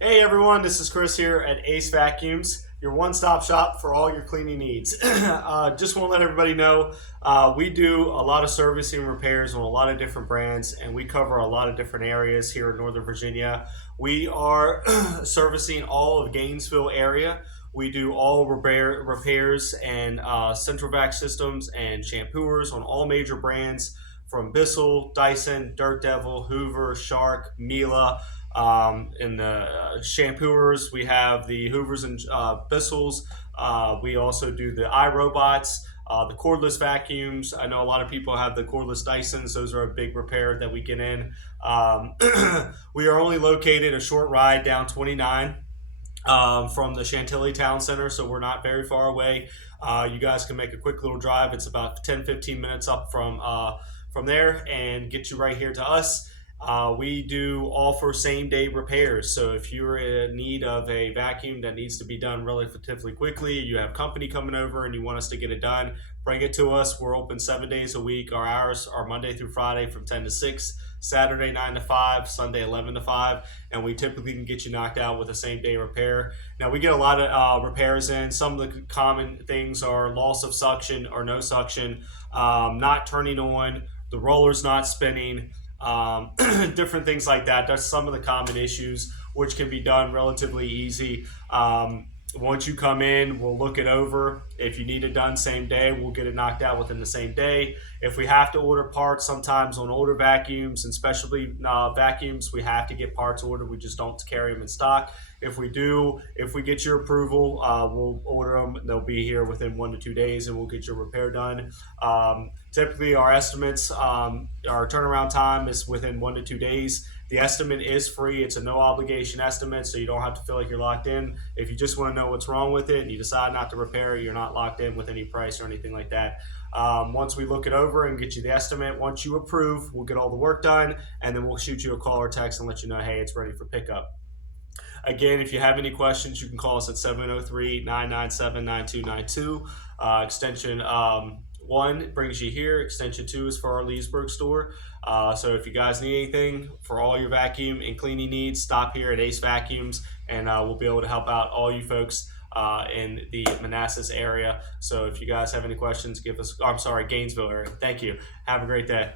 Hey everyone, this is Chris here at Ace Vacuums, your one-stop shop for all your cleaning needs. Just want to let everybody know we do a lot of servicing and repairs on a lot of different brands, and we cover a lot of different areas here in Northern Virginia. We are servicing all of Gainesville area. We do all repairs and central vac systems and shampooers on all major brands from Bissell, Dyson, Dirt Devil, Hoover, Shark, Miele. In the shampooers, we have the Hoovers and Bissells. We also do the iRobots, the cordless vacuums. I know a lot of people have the cordless Dysons. Those are a big repair that we get in. Um, we are only located a short ride down 29 from the Chantilly Town Center, so we're not very far away. You guys can make a quick little drive. It's about 10-15 minutes up from there and get you right here to us. We do offer same day repairs. So if you're in need of a vacuum that needs to be done relatively quickly, you have company coming over and you want us to get it done, bring it to us. We're open 7 days a week. Our hours are Monday through Friday from 10 to 6, Saturday 9 to 5, Sunday 11 to 5, and we typically can get you knocked out with a same day repair. Now we get a lot of repairs in. Some of the common things are loss of suction or no suction, not turning on, the roller's not spinning, different things like that. That's some of the common issues, which can be done relatively easy. Once you come in, we'll look it over. If you need it done same day, we'll get it knocked out within the same day. If we have to order parts, sometimes on older vacuums and specialty vacuums, we have to get parts ordered. We just don't carry them in stock. If we do, if we get your approval, we'll order them. They'll be here within 1 to 2 days, and we'll get your repair done. Typically, our estimates, our turnaround time is within 1 to 2 days. The estimate is free. It's a no obligation estimate, so you don't have to feel like you're locked in. If you just want to know what's wrong with it and you decide not to repair it, you're not locked in with any price or anything like that. Once we look it over and get you the estimate, once you approve, we'll get all the work done, and then we'll shoot you a call or text and let you know, hey, it's ready for pickup. Again, if you have any questions, you can call us at 703-997-9292. Extension 1 brings you here. Extension 2 is for our Leesburg store. So if you guys need anything for all your vacuum and cleaning needs, stop here at Ace Vacuums, and we'll be able to help out all you folks in the Manassas area. So if you guys have any questions, give us, I'm sorry, Gainesville area. Thank you. Have a great day.